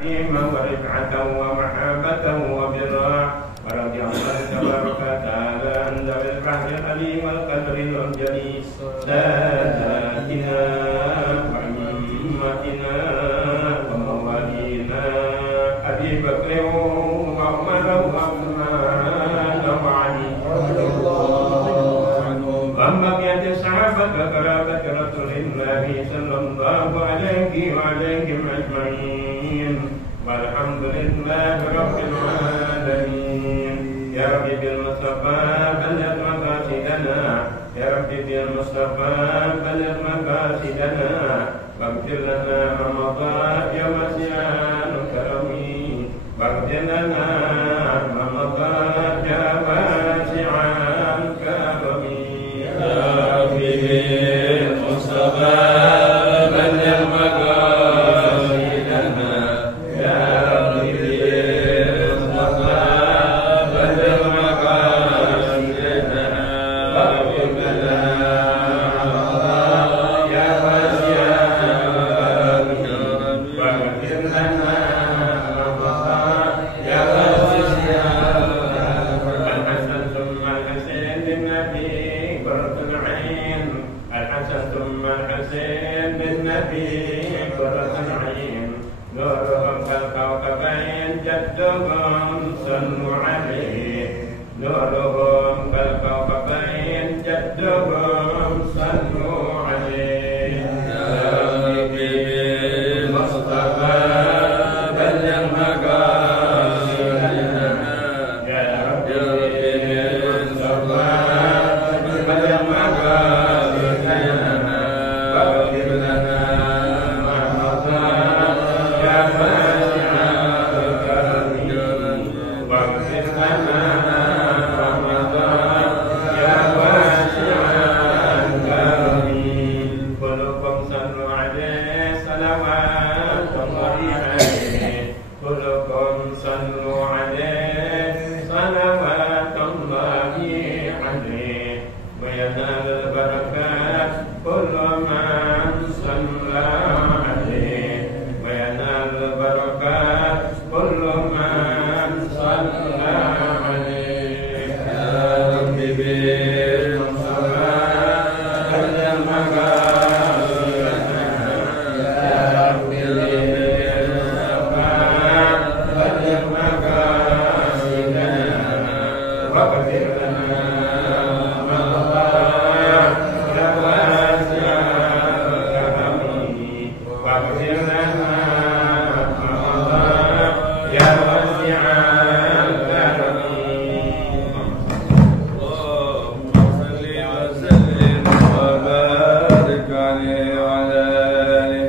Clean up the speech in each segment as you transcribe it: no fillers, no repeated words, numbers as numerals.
تعظيما ورفعة ومحبة وبرا، ورضي الله تبارك وتعالى عن ذوي الفضل العليم والقدر الجليل ساداتنا وأئمتنا وموالينا أبي بكر وعمر وعثمان وعلي وأما بقية الصحابة وقرابة رسول الله صلى الله عليه وعليهم أجمعين، والحمد لله رب العالمين. يا رب بالمصطفى بلغ مقاصدنا، يا رب بالمصطفى بلغ مقاصدنا، واغفر لنا ما مضى يا واسع الكرم، واغفر لنا ما مضى يا واسع الكرم. يا رب بالمصطفى بلغ مقاصدنا، يا رب بالمصطفى بلغ مقاصدنا، واغفر لنا يا واسع الكرم، واغفر لنا ما مضى يا واسع الكرم. الحسن ثم الحسين للنبي قرة العين، الحسن ثم الحسين للنبي قرة العين، نورهم كالكوكبين جدهم صلوا عليه، نورهم كالكوكبين جدهم صلوا عليه. يا ربي بالمصطفى بلغ مقاصدنا، يا ربي بالمصطفى بلغ مقاصدنا، واغفر لنا ما مضى يا واسع الكرم، واغفر لنا ما مضى يا واسع الكرم. كلكم صلوا عليه صلوات الله عليه، كلكم صلوا عليه صلوات الله عليه، وينال البركات كل من صلى عليه، وينال البركات كل من صلى عليه. يا رب بالمصطفى بلغ مقاصدنا، يا رب بالمصطفى بلغ مقاصدنا، واغفر لنا ما مضى يا واسع الكرم، واغفر لنا ما مضى يا واسع الكرم. اللهم صل وسلم وبارك عليه وعلى آله.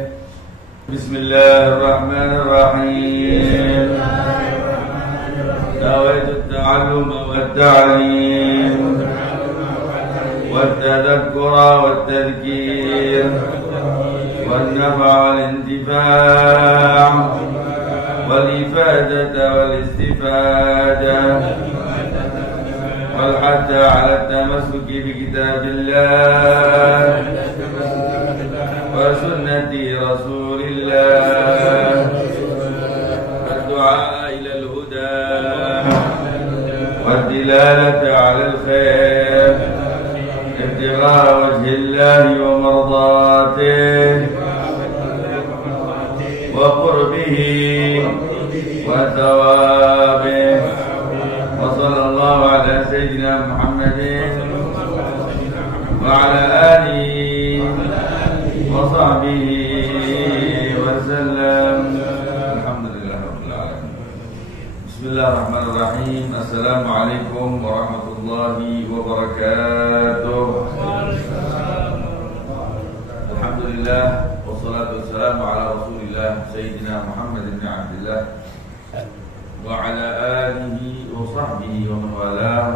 بسم الله الرحمن الرحيم. نويت التعلم والتعليم والتذكر والتذكير والنفع والانتفاع والإفادة والاستفادة والحث على التمسك بكتاب الله وسنة رسول الله والدعاء إلى الهدى والدلالة على الخير ابتغاء وجه الله ومرضاته وقربه وثوابه. وصلى الله على سيدنا محمد وعلى آله وصحبه وسلم. الحمد لله رب العالمين. بسم الله الرحمن الرحيم. السلام عليكم ورحمة الله وبركاته. الحمد لله والصلاة والسلام على رسول الله سيدنا محمد بن عبد الله وعلى آله وصحبه ومن والاه،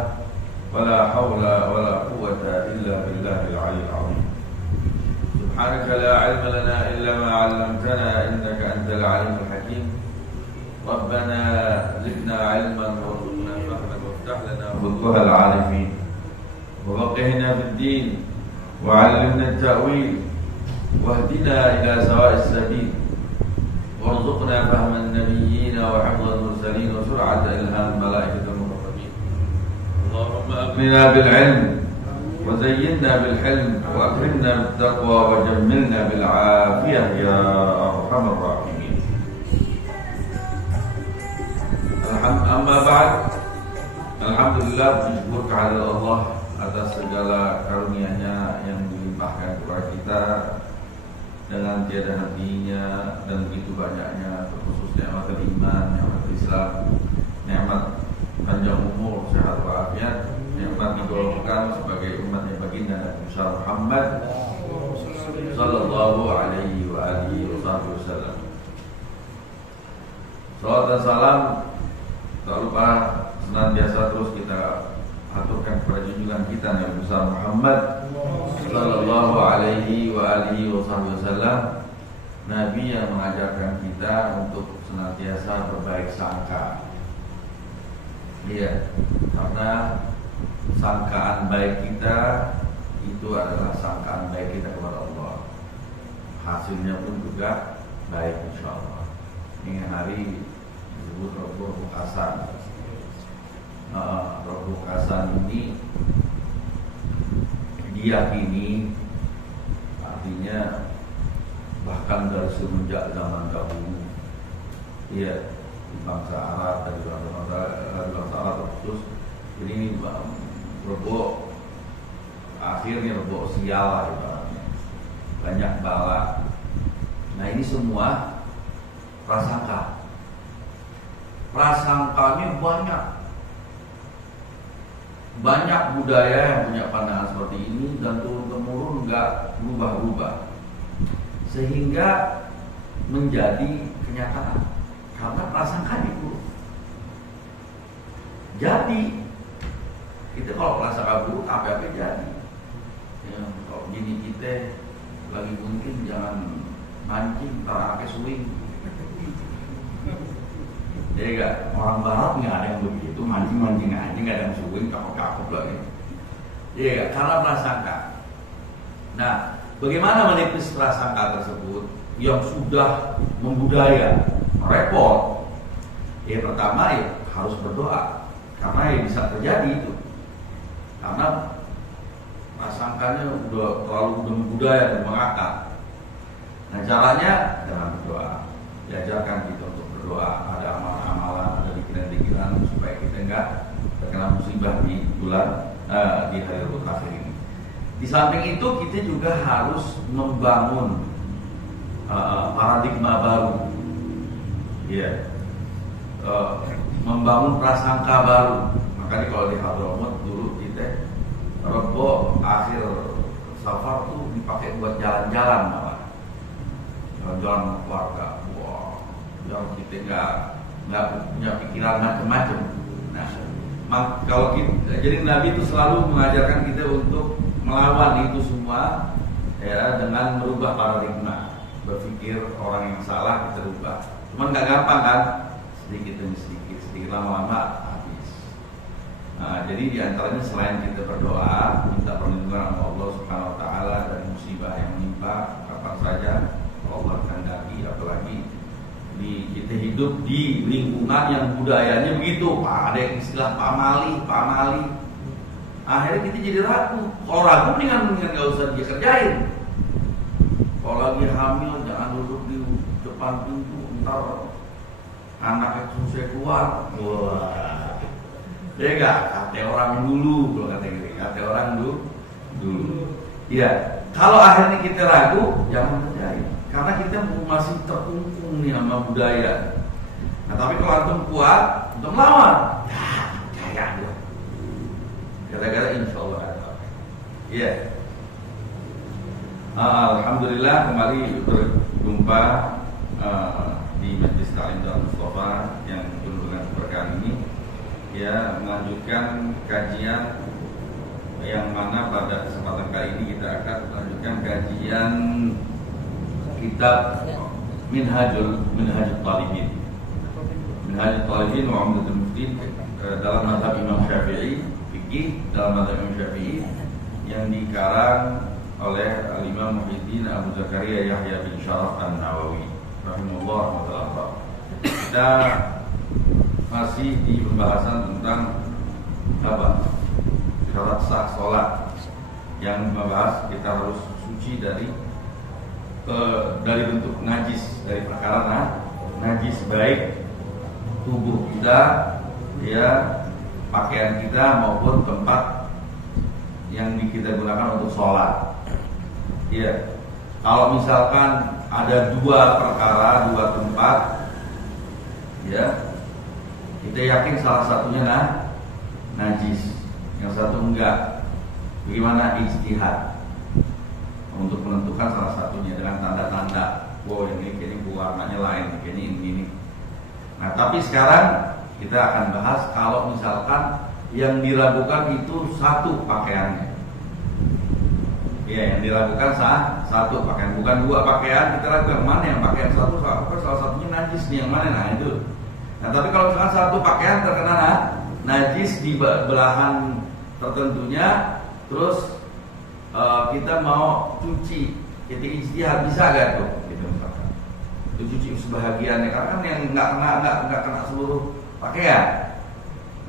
ولا حول ولا قوة إلا بالله العلي العظيم. سبحانك لا علم لنا إلا ما علمتنا إنك أنت العليم الحكيم. ربنا زدنا علما وارزقنا فهما وافتح لنا فتوح العارفين، وفقهنا في الدين وعلمنا التأويل، واهدنا إلى سواء السبيل، وارزقنا فهم النبيين وحفظ المرسلين وسرعة إلهام الملائكة المقربين. اللهم أغننا بالعلم وزينا بالحلم وأكرمنا بالتقوى وجملنا بالعافية يا أرحم الراحمين. Amma ba'd. Alhamdulillah, bersyukur kehadirat Allah atas segala karunia-Nya yang dilimpahkan kepada kita dengan tiada hentinya dan begitu banyaknya, terkhusus nikmat iman, nikmat Islam, nikmat panjang umur, sehat walafiat, nikmat digolongkan sebagai umatnya baginda Nabi Muhammad sallallahu alaihi wa alihi wasallam. Salawat dan salam tak lupa senantiasa terus kita aturkan kepada junjungan kita Nabi Muhammad sallallahu alaihi wa alihi wasallam, Nabi yang mengajarkan kita untuk senantiasa berbaik sangka. Iya, karena sangkaan baik kita itu adalah sangkaan baik kita kepada Allah. Hasilnya pun juga baik insyaallah. Ini hari disebut Rabbul Hasan. Rabbul Hasan ini diyakini artinya bahkan dari semenjak zaman dahulu, ya, di bangsa Arab, dari bangsa Arab khusus. Jadi ini Rebo akhirnya Rebo sial lah ibaratnya, banyak bala. Nah ini semua prasangka. Prasangkanya banyak budaya yang punya pandangan seperti ini dan turun temurun nggak berubah-ubah sehingga menjadi kenyataan karena prasangka itu. Jadi kita kalau prasangka buruk apa-apa jadi. Ya, kalau gini kita lagi mungkin jangan mancing pakai swing. Jadi gak, orang barat nggak ada yang begitu, mancing aja nggak ada yang suwing, kapok lagi. Iya gak, karena prasangka. Nah, bagaimana menipis prasangka tersebut yang sudah membudaya, repot? Ya pertama ya harus berdoa, karena ya bisa terjadi itu. Karena prasangkanya udah terlalu membudaya dan mengakar. Nah caranya dengan berdoa. Diajarkan kita untuk berdoa, ada amalan-amalan, ada pikiran-pikiran supaya kita enggak terkena musibah di bulan di hari Rabiul Akhir ini. Di samping itu kita juga harus membangun paradigma baru, ya, membangun prasangka baru. Makanya kalau di Hadramut dulu kita Rebo akhir safar tuh dipakai buat jalan-jalan malah, jalan-jalan keluarga. Yang kita nggak punya pikiran macam-macam. Nah, kalau kita, jadi Nabi itu selalu mengajarkan kita untuk melawan itu semua, ya, dengan merubah paradigma berpikir orang yang salah kita rubah. Cuman nggak gampang kan, sedikit demi sedikit lama-lama habis. Nah, jadi diantaranya selain kita berdoa, minta perlindungan Allah Subhanahu Wa Taala dari musibah yang menimpa kapan saja Allah kehendaki, apalagi kita hidup di lingkungan yang budayanya begitu, ada yang istilah pamali. Akhirnya kita jadi ragu. Kalau ragu mendingan gak usah dia kerjain. Kalau lagi hamil jangan duduk di depan pintu, ntar anaknya susah keluar. Wah, ya gak? Kata orang dulu, kalau kata gitu, kata orang dulu. Ya, kalau akhirnya kita ragu, jangan kerjain. Karena kita masih terkungkung nih sama budaya. Nah tapi kalau antum kuat untuk melawan, ya percaya gue. Gara-gara insya Allah ada. Iya. Alhamdulillah kembali berjumpa di Majlis Ta'lim Darul Mustafa yang penuh dengan keberkahan ini. Ya, melanjutkan kajian yang mana pada kesempatan kali ini kita akan melanjutkan kajian kitab Minhajul Talibin wa Umdatul Muftin dalam mazhab Imam Syafi'i, fikih dalam mazhab Imam Syafi'i yang dikarang oleh Al-Imam Muhyiddin Abu Zakaria Yahya bin Syaraf An-Nawawi rahimahullah. Kita masih di pembahasan tentang syarat sah sholat, yang membahas kita harus suci dari bentuk najis, dari perkara najis, baik tubuh kita, ya, pakaian kita maupun tempat yang kita gunakan untuk sholat. Ya, kalau misalkan ada dua perkara, dua tempat, ya, kita yakin salah satunya najis, yang satu enggak. Bagaimana ijtihad untuk menentukan salah satunya dengan tanda-tanda, wow, ini warnanya lain, ini. Nah, tapi sekarang kita akan bahas kalau misalkan yang diragukan itu satu pakaiannya. Ya, yang diragukan satu pakaian, bukan dua pakaian. Kita ragukan mana yang pakaian satu, salah satunya najis nih, yang mana? Nah, itu. Nah, tapi kalau misalkan satu pakaian terkena najis di belahan tertentunya, terus kita mau cuci, kita ijtihad, bisa gak tuh? Gitu misalkan. Itu cuci sebahagiannya, karena kan yang nggak kena seluruh pakaian.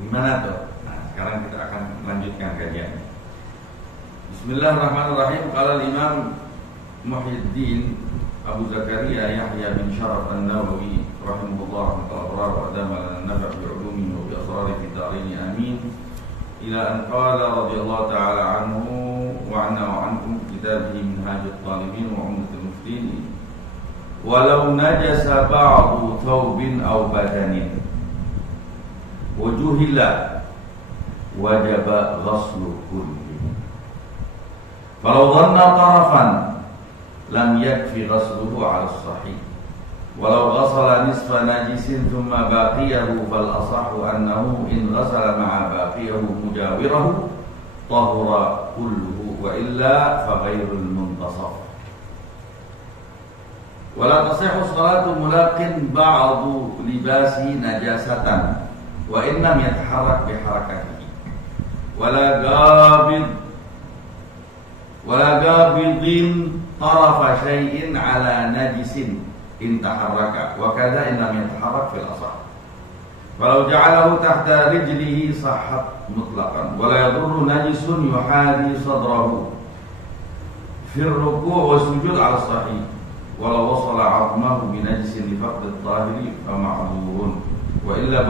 Gimana tuh? Nah, sekarang kita akan melanjutkan kajiannya. Bismillahirrahmanirrahim. Qala al-Imam Muhyiddin Abu Zakaria Yahya bin Syaraf An-Nawawi rahimahullah ta'ala wa adama lana nafa' bi 'ulumihi wa bi asrari fitarini amin. Ila an qala radhiyallahu ta'ala anhu wa anna wa ankum kitabihi Minhajut Talibin wa Umdatul Muftin. Walau najasa ba'du thawbin aw badanin wujuhilla wajaba ghaslu kulli. Walau dhanna tarafan lam yakfi ghasluhu 'ala as-sahih. Walau ghasala nisfa najisin thumma baqiyahu fal asahhu annahu in ghasala ma'a baqiyahu mujawirahu tahura kulluhu wa illa fa ghairul muntasaf. Wala tasihhu salatu mulaqin ba'du libasi najasatan wa innam yataharrak bi harakatihi wala gabidin tarafa syai'in ala najisin in taharraka wa kadha in lam yataharrak fil asah. Walau ja'alahu tahta rijlihi sahhat mutlaqan wala yadurru najisun yuhadi sadrahu fil ruku' wa sujud ala sahih. Walau wasala 'azmahu bi najisin li faqd at-tahiri fa ma'dhurun wa illa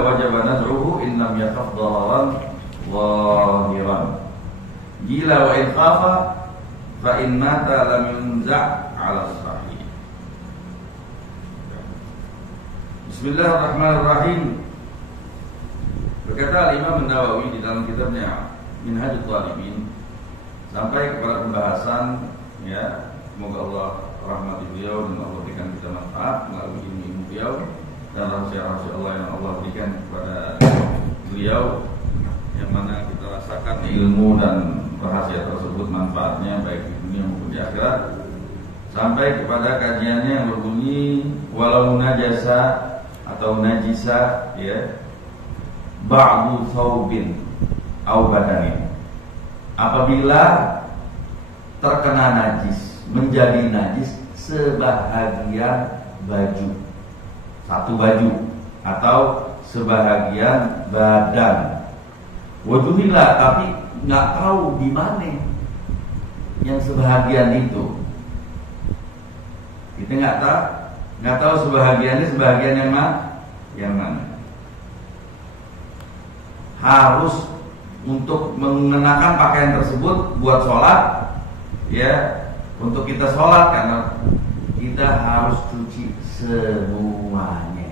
wajaba naz'uhu in lam yakhaf dararan zahiran. Gila wa in khafa fa in mata lam yunza' 'ala sahih. Bismillahirrahmanirrahim. Berkata Imam Nawawi di dalam kitabnya Minhajut Talibin sampai kepada pembahasan, ya, semoga Allah rahmati beliau dan Allah berikan kita manfaat melalui ilmu beliau dan rahasia-rahasia Allah yang Allah berikan kepada beliau, yang mana kita rasakan ilmu dan rahasia tersebut manfaatnya baik di dunia maupun di akhirat, sampai kepada kajiannya yang berbunyi walau najasa atau najisa, ya, ba'du thawbin au badanin, apabila terkena najis, menjadi najis sebahagian baju, satu baju atau sebahagian badan. Wujuhillah, tapi nggak tahu di mana yang sebahagian itu. Kita nggak tahu sebahagiannya sebahagian yang mana. Harus untuk mengenakan pakaian tersebut buat sholat, ya, untuk kita sholat, karena kita harus cuci semuanya.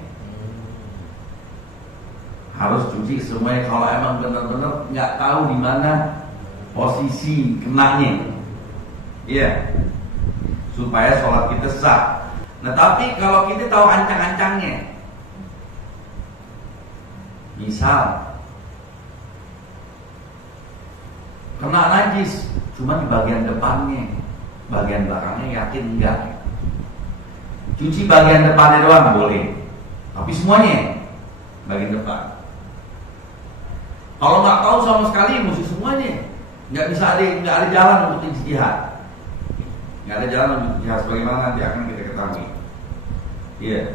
Harus cuci semuanya. Kalau emang benar-benar nggak tahu di mana posisi kenanya, ya, supaya sholat kita sah. Nah, tapi kalau kita tahu ancang-ancangnya, misal kena najis cuma di bagian depannya, bagian belakangnya yakin enggak. Cuci bagian depannya doang boleh, tapi semuanya bagian depan. Kalau nggak tahu sama sekali, mesti semuanya. Nggak ada jalan untuk ijtihad. Nggak ada jalan untuk ijtihad, sebagaimana nanti akan kita ketahui. Iya.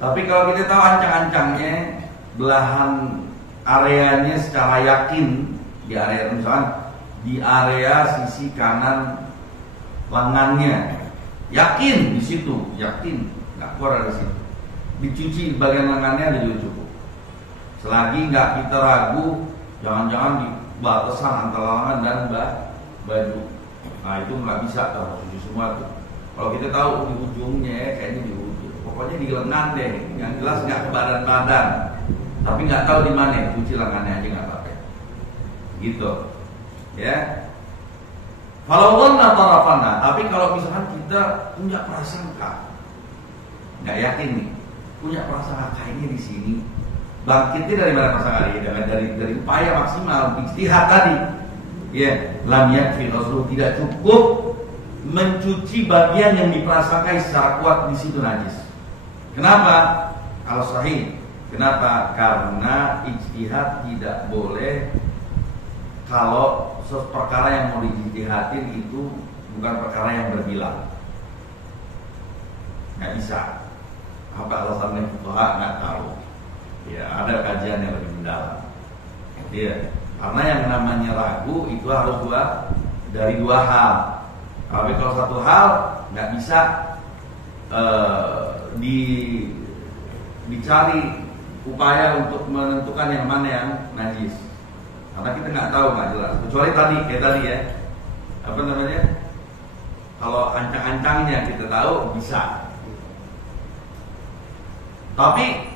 Tapi kalau kita tahu ancang-ancangnya, belahan areanya secara yakin di area, misalkan di area sisi kanan lengannya, yakin di situ, yakin nggak keluar dari situ, dicuci bagian lengannya jadi cukup. Selagi nggak kita ragu, jangan-jangan di batasan antara lengan dan baju, nah itu nggak bisa kalau cuci semua tuh. Kalau kita tahu di ujungnya, kayaknya di ujung, pokoknya di lengan deh, yang jelas nggak ke badan-badan. Tapi nggak tahu di mana, cuci lengannya aja nggak apa-apa. Gitu, ya. Kalau tarafana, tapi kalau misalkan kita punya prasangka, nggak yakin nih, punya prasangka kayaknya di sini, bangkitnya dari mana prasangka ini? Dari upaya maksimal, ijtihad tadi. Ya, lam yakfi ghuslu, tidak cukup mencuci bagian yang diprasangkai secara kuat di situ najis. Kenapa? Al sahih. Kenapa? Karena ijtihad tidak boleh kalau perkara yang mau dijtihadin itu bukan perkara yang berbilang. Nggak bisa. Apa alasannya fuqaha nggak tahu. Ya, ada kajian yang lebih mendalam. Iya. Karena yang namanya ragu itu harus dari dua hal. Tapi kalau satu hal nggak bisa dicari upaya untuk menentukan yang mana yang najis. Karena kita nggak tahu, nggak jelas. Kecuali kayak tadi ya, apa namanya? Kalau ancang-ancangnya kita tahu bisa. Tapi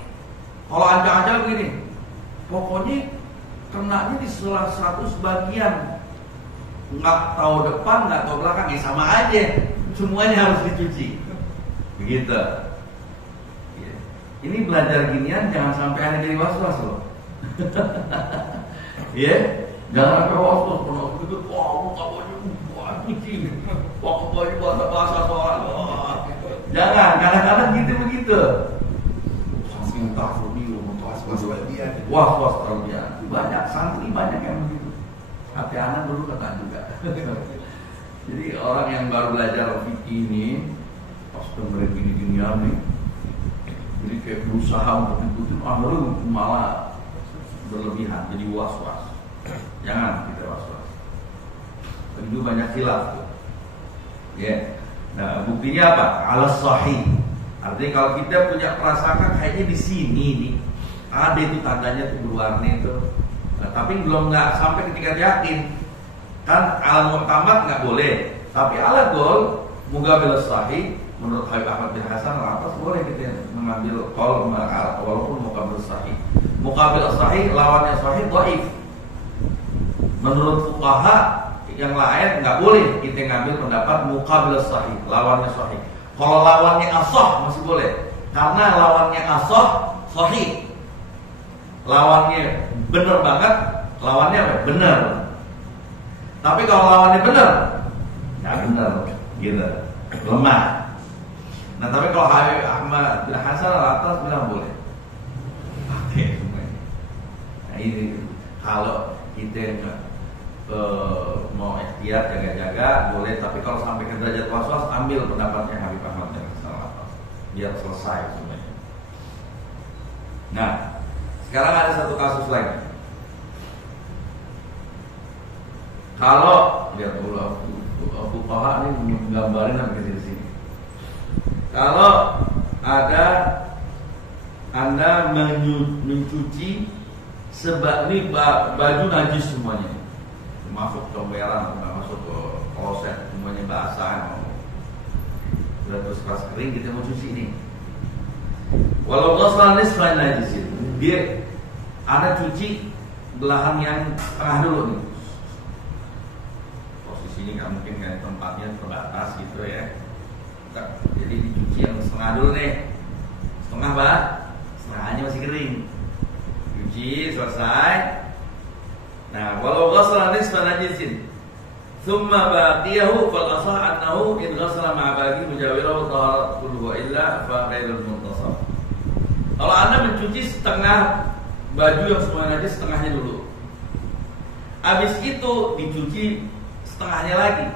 kalau ancang-ancang begini, pokoknya kenanya di salah satu sebagian, nggak tahu depan, nggak tahu belakang, ya sama aja. Semuanya harus dicuci. Begitu. Ini belajar ginian jangan sampai ada jadi was-was loh. Ya, jangan sampai was-was. Kalau begitu, wah, muka baju, wah, cuci, wah, baju bahasa soal. Jangan, kadang-kadang begitu. Saking takut nih, was-was terlalu banyak santri banyak yang begitu. Hati anak dulu kata juga. Jadi orang yang baru belajar fikih ini, pas dengerin gini-ginian nih, jadi kayak berusaha untuk ikutin, malah berlebihan, jadi was-was. Jangan kita was-was. Itu banyak khilaf tuh. Ya. Nah, buktinya apa? Alas sahih. Artinya kalau kita punya prasangka kayaknya di sini nih, ada itu tandanya tuh berwarna itu. Nah, tapi belum nggak sampai ketika yakin. Kan al mu'tamad nggak boleh. Tapi ala gol mugabil sahih menurut Habib Ahmad bin Hasan lantas boleh kita mengambil qol walaupun muqabil sahih. Muqabil sahih lawannya sahih dhaif. Menurut fuqaha yang lain nggak boleh kita ngambil pendapat muqabil sahih, lawannya sahih. Kalau lawannya ashah masih boleh. Karena lawannya ashah sahih. Lawannya benar banget, lawannya apa? Benar. Tapi kalau lawannya benar, nggak benar, gitu, lemah. Nah, tapi kalau Habib Ahmad bin Hasan atas bilang boleh. Oke, semuanya. Nah, ini kalau kita mau ikhtiar jaga-jaga boleh, tapi kalau sampai ke derajat was-was ambil pendapatnya Habib Ahmad bin Hasan atas, biar selesai semuanya. Nah, sekarang ada satu kasus lagi. Kalau lihat dulu fuqaha ini menggambarin sampai ke sini. Kalau ada Anda mencuci ini baju najis semuanya, masuk comberan, masuk ke kloset, semuanya basah, sudah terus keras kering, kita mau cuci ini. Walau ghaslan nisfan najis, dia Anda cuci belahan yang tengah dulu nih. Posisinya nggak mungkin kayak tempatnya terbatas gitu ya. Jadi dicuci yang setengah dulu nih, setengahnya masih kering. Cuci selesai. Nah, walau ghasala nisfa najisin, thumma baqiyahu fal asah annahu in ghasala ma'a baqi mujawirahu taharat kulluhu illa fa ghairul muntasab. Kalau Anda mencuci setengah baju yang semua najis, setengahnya dulu. Habis itu dicuci setengahnya lagi.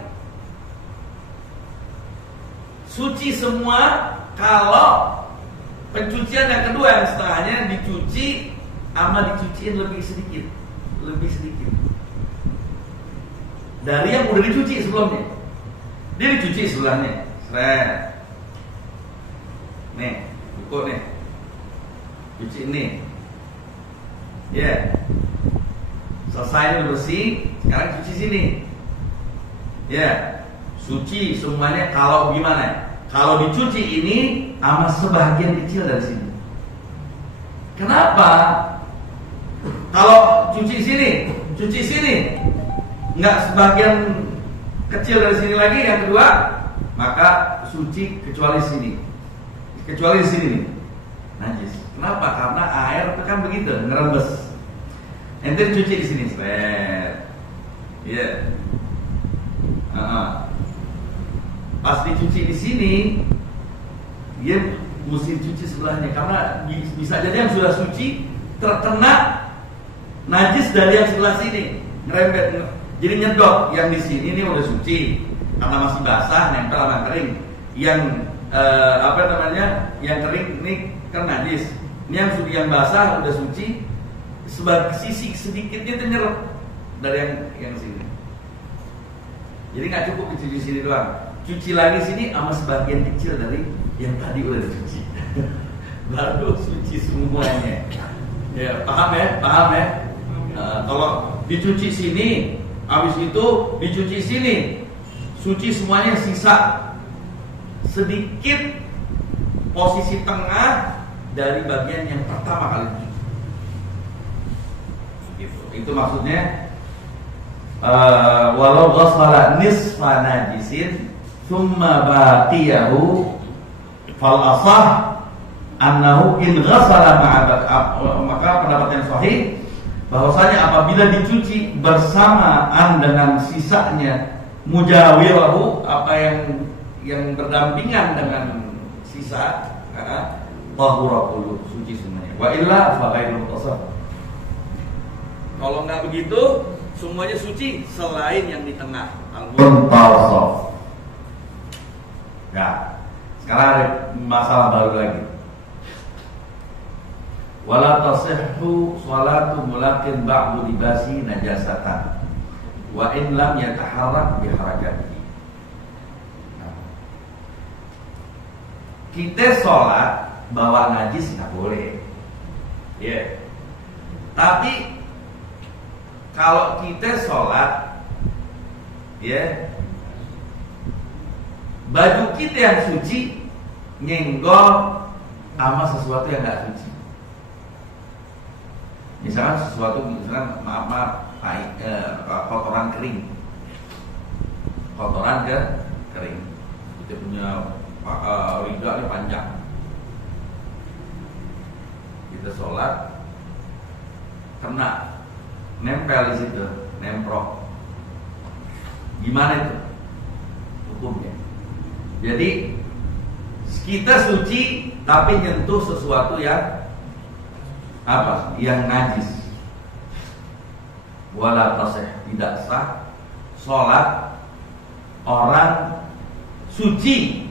Suci semua kalau pencucian yang kedua yang setengahnya dicuci sama dicuciin lebih sedikit dari yang udah dicuci sebelumnya. Dia dicuci sebelahnya, nih, buku nih, cuci ini, ya, selesai bersih, sekarang cuci sini, ya, suci semuanya. Kalau gimana? Kalau dicuci ini sama sebagian kecil dari sini. Kenapa? Kalau cuci sini, nggak sebagian kecil dari sini lagi. Yang kedua, maka suci kecuali sini nih, najis. Kenapa? Karena air itu kan begitu, ngerembes. Ente cuci di sini, pas dicuci di sini, dia mesti cuci sebelahnya, karena bisa jadi yang sudah suci terkena najis dari yang sebelah sini, ngerembet, jadi nyedot. Yang di sini ini udah suci karena masih basah, nempel sama kering. Yang yang kering ini kan najis. Ini yang basah udah suci, sebagai sisi sedikitnya itu nyerap dari yang sini. Jadi nggak cukup dicuci sini doang, cuci lagi sini sama sebagian kecil dari yang tadi udah dicuci. Baru suci semuanya. Ya, paham ya? Kalau dicuci sini, habis itu dicuci sini, suci semuanya, sisa sedikit posisi tengah dari bagian yang pertama kali dicuci. Gitu. Itu maksudnya walau ghassala nisfa najisin thumma baqiyahu fal asah annahu in ghassala maka pendapat yang sahih bahwasanya apabila dicuci bersamaan dengan sisanya, mujawirahu, apa yang berdampingan dengan sisa, tahura kullu, suci semuanya. Wa illa fa ghairul tasah. Kalau nggak begitu, semuanya suci selain yang di tengah. Al-muntasaf. Ya, sekarang ada masalah baru lagi. Wala tasihhu salatu mulaqin ba'du libasi najasatan wa in lam yataharrak bi harakatihi. Kita sholat bawa najis nggak boleh, ya. Tapi kalau kita sholat, ya, baju kita yang suci nyenggol sama sesuatu yang nggak suci. Misalkan kotoran kering, kering. Kita punya lidah ini panjang. Kita sholat, kena, nempel di situ, nemprok. Gimana itu hukumnya? Jadi kita suci tapi nyentuh sesuatu yang apa? Yang najis. Wala tasih, tidak sah sholat orang suci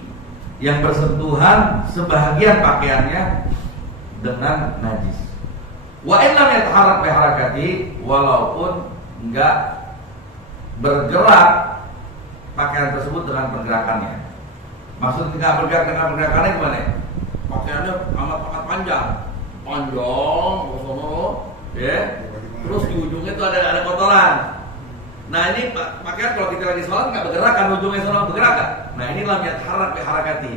yang bersentuhan sebahagian pakaiannya dengan najis. Wa in lam yataharrak bi harakati, walaupun enggak bergerak pakaian tersebut dengan pergerakannya. Maksud enggak bergerak dengan pergerakannya gimana? Pakaiannya amat panjang, ya. Terus di ujungnya itu ada kotoran. Nah ini pakaian kalau kita lagi sholat nggak bergerak kan, ujungnya sholat bergerak kan? Nah ini lam yataharrak bi harakati.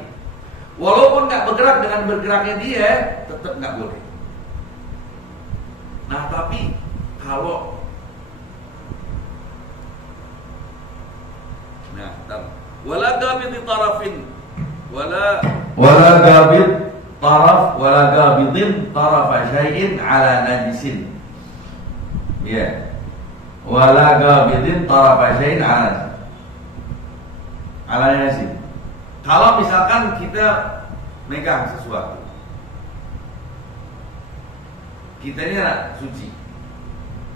Walaupun nggak bergerak dengan bergeraknya dia, tetap nggak boleh. Nah tapi kalau wala gabid tarafin wala gabid taraf wala gabidin tarafa syai'in ala najisin, ya, wala gabidin tarafa syai'in ala najisin. Kalau misalkan kita megang sesuatu, kita ini suci,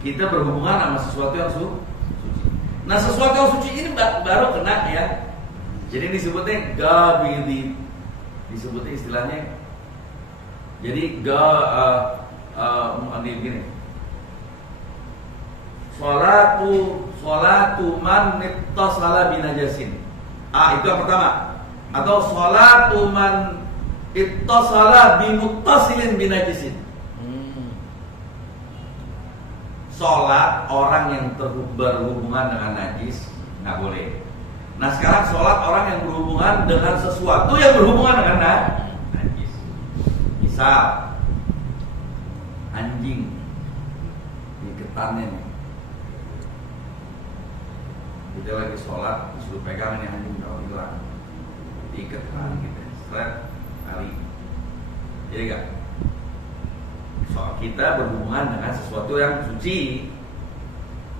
kita berhubungan sama sesuatu yang suci. Nah sesuatu yang suci ini baru kena, ya. Jadi disebutnya gabidi, disebutnya istilahnya. Jadi gini. Sholatu man ittasala binajasin. Itu yang pertama. Atau sholatu man ittasala bimuttasilin binajasin. Sholat orang yang berhubungan dengan najis nggak boleh. Nah sekarang sholat orang yang berhubungan dengan sesuatu yang berhubungan dengan najis. Misal anjing diketannya nih. Kita lagi sholat disuruh pegang ini anjing kalau hilang, diikat kan gitu, seret kali. Jadi enggak. Soal kita berhubungan dengan sesuatu yang suci.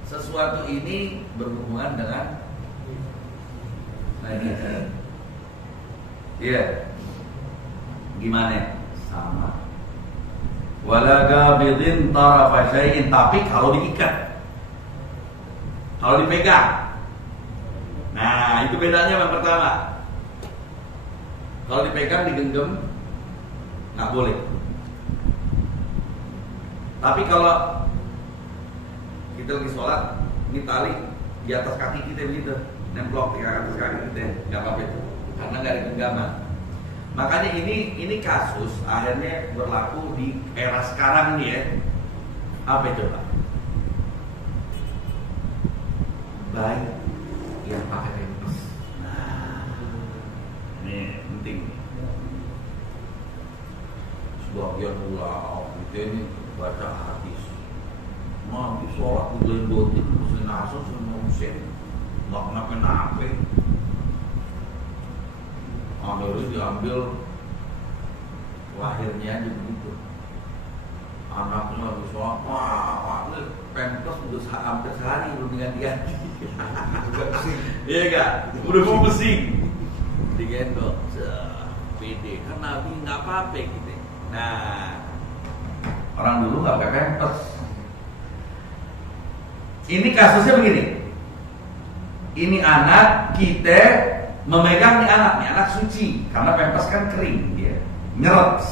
Sesuatu ini berhubungan dengan najis. Iya. Gimana? Sama. Wala qabidin tarafa syai'in, tapi kalau diikat. Kalau dipegang. Nah, itu bedanya yang pertama. Kalau dipegang, digenggam, nggak boleh. Tapi kalau kita lagi sholat, ini tali di atas kaki kita begitu, nemplok di atas kaki kita, nggak apa-apa itu, karena nggak ada genggaman. Makanya ini kasus akhirnya berlaku di era sekarang nih ya. Apa coba? Bayi yang pakai pampers. Nah, ini penting nih. Sebagian ulama kita ini baca hadis. Nanti sholat udah mesin asal semua mesin, nggak kenapa-napa. Akhirnya diambil lahirnya aja begitu. Anaknya lagi sholat, wah, pampers udah hampir sehari belum diganti-ganti. Iya gak? Udah mau pesing, digendong, pede. Kan Nabi nggak apa-apa gitu. Nah, orang dulu nggak pakai pampers. Ini kasusnya begini. Ini anak kita memegang nih anak suci karena pampers kan kering dia, nyeret,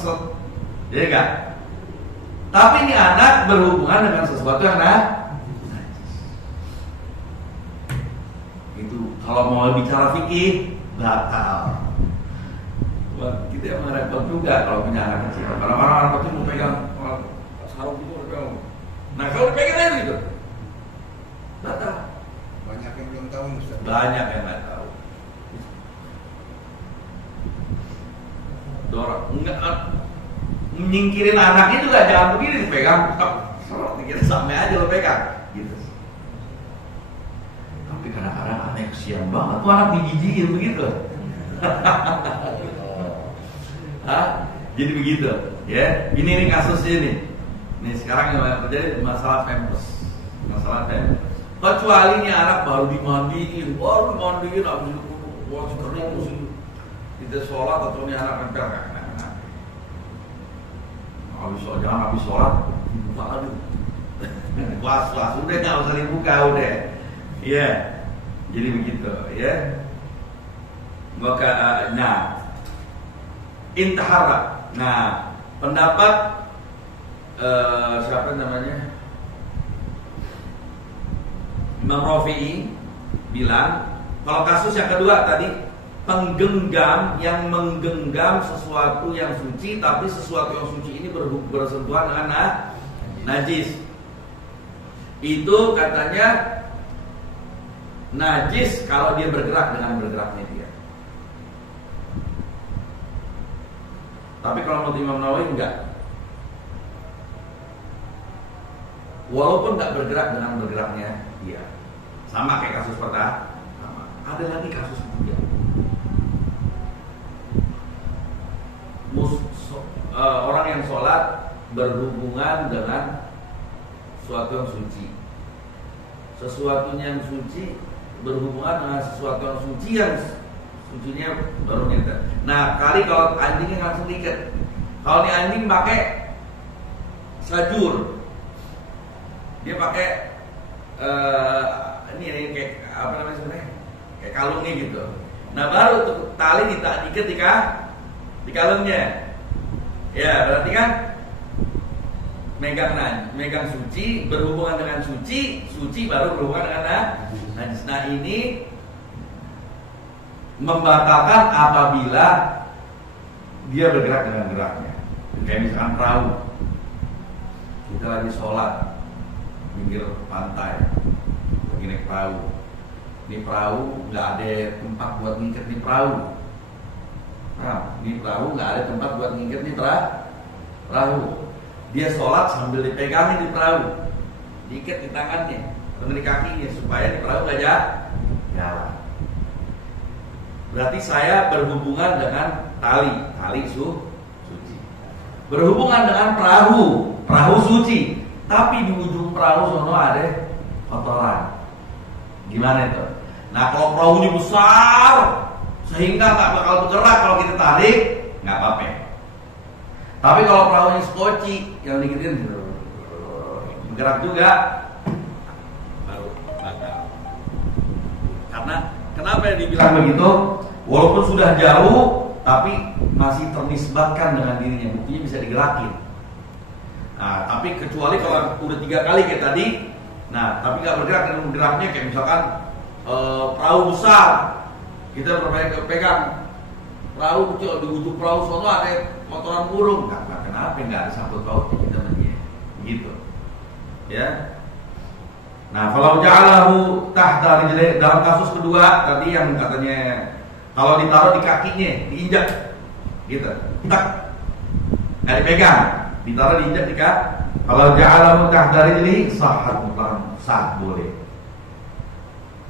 jadi kan. Tapi ini anak berhubungan dengan sesuatu yang najis. Itu kalau mau bicara fikih batal. Wah, kita emang repot juga kalau punya anak kecil. Karena anak kecil mau pegang sarung itu, pegang. Nah kalau dipegang aja gitu, batal. Banyak yang belum tahu, Ustaz. Banyak yang nggak tahu. Dorong, enggak, menyingkirin anaknya juga jangan begini dipegang, kalau dikira sampai aja lo pegang, gitu. Tapi kadang-kadang aneh kesian banget, tuh anak digigiin begitu. Hah? Jadi begitu, ya. Ini kasusnya nih. Nih sekarang yang terjadi masalah pampers, Kecuali nih anak baru dimandiin, habis itu wah kering terus tidak sholat atau nih anak nempel kan. Habis sholat dibuka lagi. Was udah nggak usah dibuka udah. Iya. Jadi begitu ya. Maka intahara. Nah, pendapat siapa namanya? Imam Rafi'i bilang kalau kasus yang kedua tadi penggenggam yang menggenggam sesuatu yang suci, tapi sesuatu yang suci ini bersentuhan dengan najis. Itu katanya najis kalau dia bergerak dengan bergeraknya dia. Tapi kalau menurut Imam Nawawi enggak. Walaupun enggak bergerak dengan bergeraknya dia. Sama kayak kasus pertama. Ada lagi kasus ketiga. Orang yang sholat berhubungan dengan sesuatu yang suci. Sesuatunya yang suci berhubungan dengan sesuatu yang suci yang sucinya baru nyata. Nah, kali kalau anjingnya langsung diikat. Kalau ini anjing pakai sajur, dia pakai ini kayak apa namanya sebenarnya? Kayak kalungnya gitu. Nah, baru tuh tali diikat di kalungnya. Ya, berarti kan megang suci berhubungan dengan suci, suci baru berhubungan dengan najis. Nah, ini membatalkan apabila dia bergerak dengan geraknya. Kayak misalkan perahu, kita lagi sholat pinggir pantai, lagi naik perahu. Ini perahu nggak ada tempat buat ngikat di perahu. Nah, ini perahu nggak ada tempat buat ngikat di perahu. Dia sholat sambil dipegangin di perahu, diikat di tangannya atau di kakinya supaya di perahu nggak jalan. Berarti saya berhubungan dengan tali suci. Berhubungan dengan perahu suci. Tapi di ujung perahu sono ada kotoran. Gimana itu? Nah, kalau perahunya besar sehingga nggak bakal bergerak kalau kita tarik, nggak apa-apa. Tapi kalau perahunya sekoci yang dikitin bergerak juga, baru batal. Karena kenapa dibilang begitu? Walaupun sudah jauh, tapi masih ternisbatkan dengan dirinya, buktinya bisa digerakin. Nah, tapi kecuali kalau udah 3 kali kayak tadi, nah, tapi nggak bergerak, dan geraknya kayak misalkan perahu besar, kita pegang perahu kecil, di ujung perahu sono ada kotoran burung, kenapa nggak ada sangkut pautnya kita dia, gitu, ya. Nah, kalau ja'alahu tahta rijlihi, dalam kasus kedua tadi yang katanya kalau ditaruh di kakinya, diinjak, gitu, tak, nggak dipegang, ditaruh diinjak di kaki. Kalau ja'alahu tahta rijlihi sah mutlaqan, sah,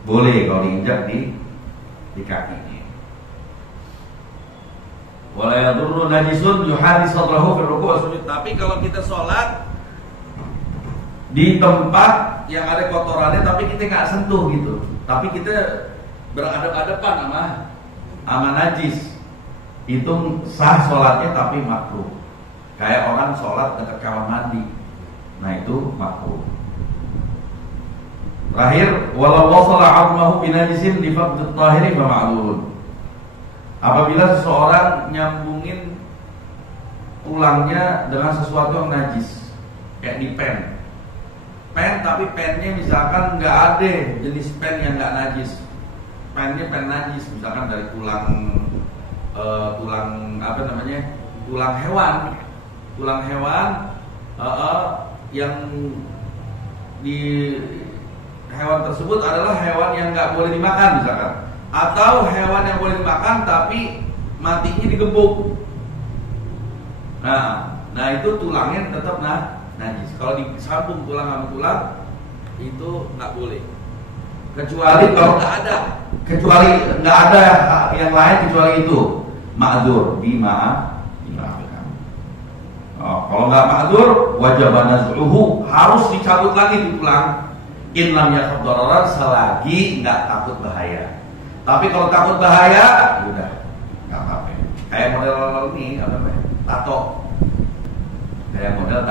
boleh kalau diinjak di kakinya. Wala yadurru najisun yuhadis sadrahu fil ruku' wa sujud. Tapi kalau kita sholat di tempat yang ada kotorannya tapi kita nggak sentuh gitu, tapi kita berhadapan-hadapan sama najis, itu sah sholatnya tapi makruh. Kayak orang sholat dekat kamar mandi, nah itu makruh. Terakhir, walau wasala 'azmahu binajisin li faqd at-tahiri fa ma'lul. Apabila seseorang nyambungin tulangnya dengan sesuatu yang najis, kayak di pen, tapi pennya misalkan nggak ada jenis pen yang nggak najis, pennya pen najis, misalkan dari tulang hewan yang di hewan tersebut adalah hewan yang nggak boleh dimakan misalkan, atau hewan yang boleh dimakan tapi matinya digebuk. Nah itu tulangnya tetap najis. Kalau disambung tulang sama tulang itu nggak boleh. Kecuali kalau nggak ada yang lain kecuali itu, ma'dzur, dimaafkan. Kalau nggak ma'dzur, wajib naz'uhu, harus dicabut lagi di tulang. In lam yakhaf dararan, selagi nggak takut bahaya. Tapi kalau takut bahaya, udah nggak apa-apa. Kayak model ini apa namanya? Tato. Kayak model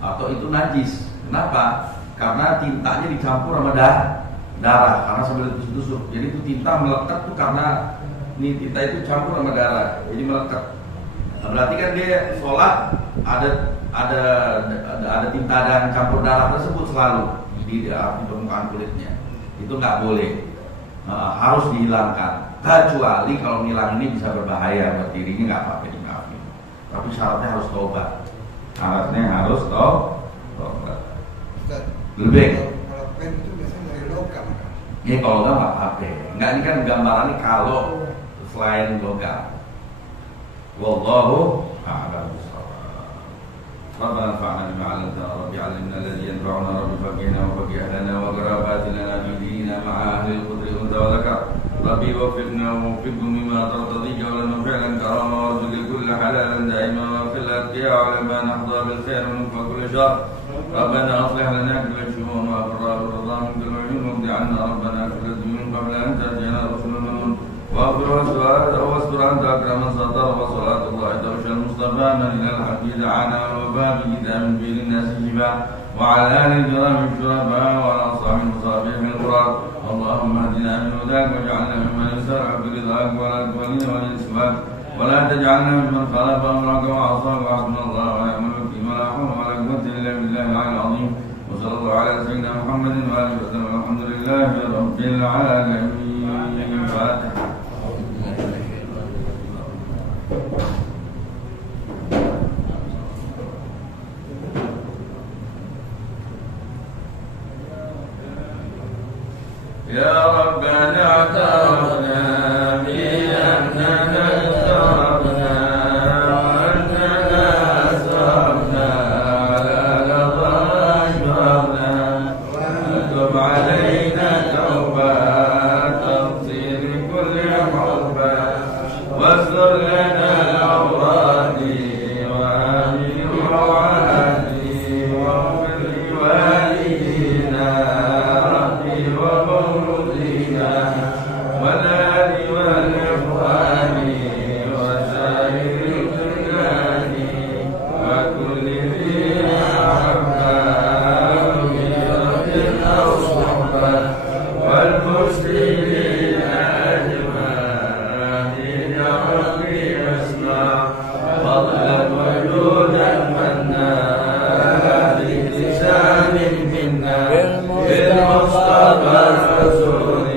tato itu najis. Kenapa? Karena tintanya dicampur sama darah. Karena sambil tusuk-tusuk. Jadi itu tinta melekat tuh karena ini tinta itu campur sama darah. Jadi melekat. Nah, berarti kan dia sholat ada tinta dan campur darah tersebut selalu di permukaan kulitnya. Itu nggak boleh. Harus dihilangkan. Kecuali kalau ngilang ini bisa berbahaya buat dirinya, nggak apa-apa, dimaafin. Tapi syaratnya harus tobat. Lebih. Kalau pen itu biasanya dari logam kan? Ya kalau logam nggak apa-apa. Nggak, ini kan gambarannya kalau selain logam. Wallahu a'lam bishawab. Rabbana anfa'na bima 'allamtana rabbi 'allimna alladhi yanfa'una rabbi faqihna wa faqih lana wa qarabatina fi dinina ma'a ahli al-qudri wa dzalaka rabbi waffiqna wa waffiqhum mimma tartadi jawlan fi'lan karama wa rzuqna kulla halalan da'iman wa fil atqiya 'ala ma nahdha bil khair wa min kulli shar. ربنا أصلح لنا كل الشؤون وأبرأ بالرضا من كل عيون واقض عنا ربنا كل الديون قبل أن تأتينا رسول المنون واغفر واستر أنت أكرم الستار وصلاة الله توشى المصطفى من إلى الحق دعانا والوفاء بكتاب في للناس شفاء وعلى آل الكرام الشرفاء وعلى أصحاب المصابيح القرار اللهم اهدنا من هداك واجعلنا ممن يسارع برضاك ولا تولنا وللسواك ولا تجعلنا ممن خالف أمرك وعصاك وحسبنا الله ونعم الوكيل ولا حول ولا قوة إلا بالله العلي العظيم وصلى الله على سيدنا محمد وآله وسلم والحمد لله رب العالمين. الفاتحة. يا ربنا اعترفنا بأننا افترضنا وأننا أسرفنا على لظى أشرفنا وتب علينا توبة تغفر كل حربة واستر لنا الأوراد وآمن روعاتي واغفر لوالدينا ربي ومولودينا والآل والإخوان وسائر البلدان وكل ذي محبة بغيرة أو صحبة والمسلمين أجمعين يا ربي اسمع فضلا وجودا منا بابتسام منا بالمصطفى الرسول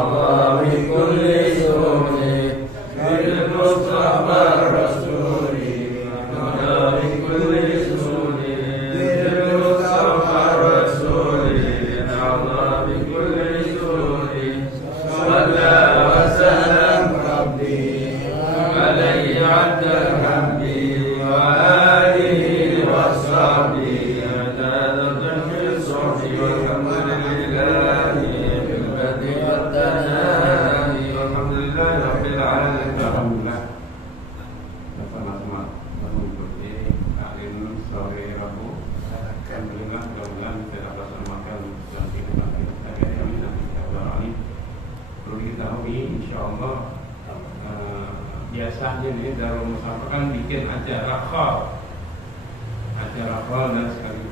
الله بكل سرور بالمصطفى الرسول الله بكل سرور بالمصطفى الرسول الله بكل سرور صلى وسلم ربي عليه عد الحمد وآله وصحبه عدادة في الصحب والحمد لله في البدء والتنادي والحمد لله رب العالمين. Alhamdulillah bersama-sama mengikuti taklim sore Rabu. Alhamdulillah mudah-mudahan kita dapat semakan dalam kehidupan kita ini nanti kita perlu diketahui insyaallah biasanya nih Darul Musafah kan bikin acara khol dan sekali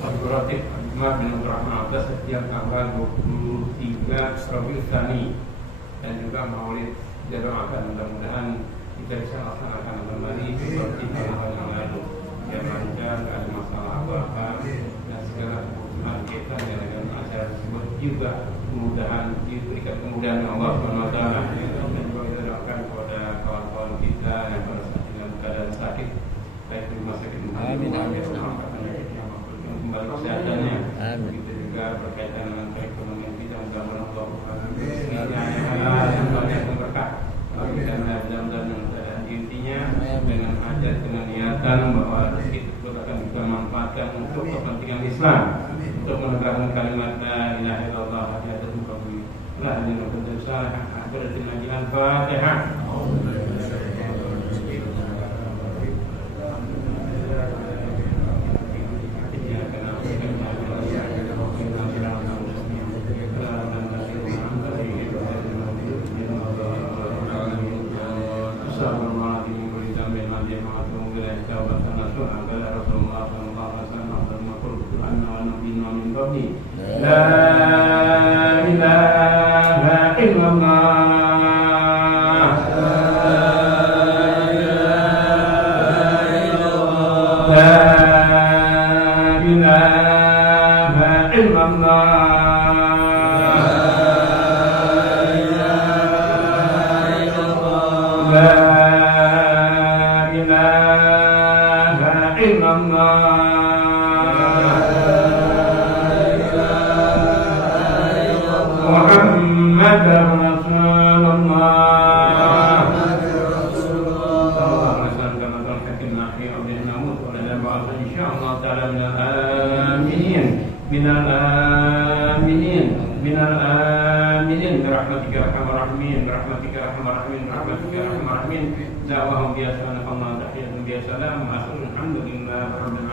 saburatif Ahmad bin Abdurrahman Abbas setiap tanggal 23 Rabiul Tsani dan juga Maulid didoakan mudah-mudahan kita bisa laksanakan kembali seperti tahun yang lalu. Ya lancar, tidak ada masalah apa-apa dan segala kebutuhan kita dengan acara tersebut juga kemudahan diberikan kemudahan Allah SWT dan juga kita doakan kepada kawan-kawan kita yang pada saat ini dalam keadaan sakit baik di rumah sakit maupun kembali kesehatannya. Begitu juga berkaitan dengan perekonomian kita mudah-mudahan Allah yang banyak memberkah dan intinya dengan ajar dengan niatan bahwa rezeki tersebut akan kita manfaatkan untuk kepentingan Islam, untuk menegakkan kalimat la ilaha illallah hadiyatul qabri la ilaha illallah akhiratul najian Fatihah. La ilaha illallah La ilaha illallah La ilaha illallah Muhammad Rasulullah insyaallah ta'ala minal aminin birahmatika arhamar rahimin da'wahum biasa Allah tahiyatun biasa alhamdulillah rabbil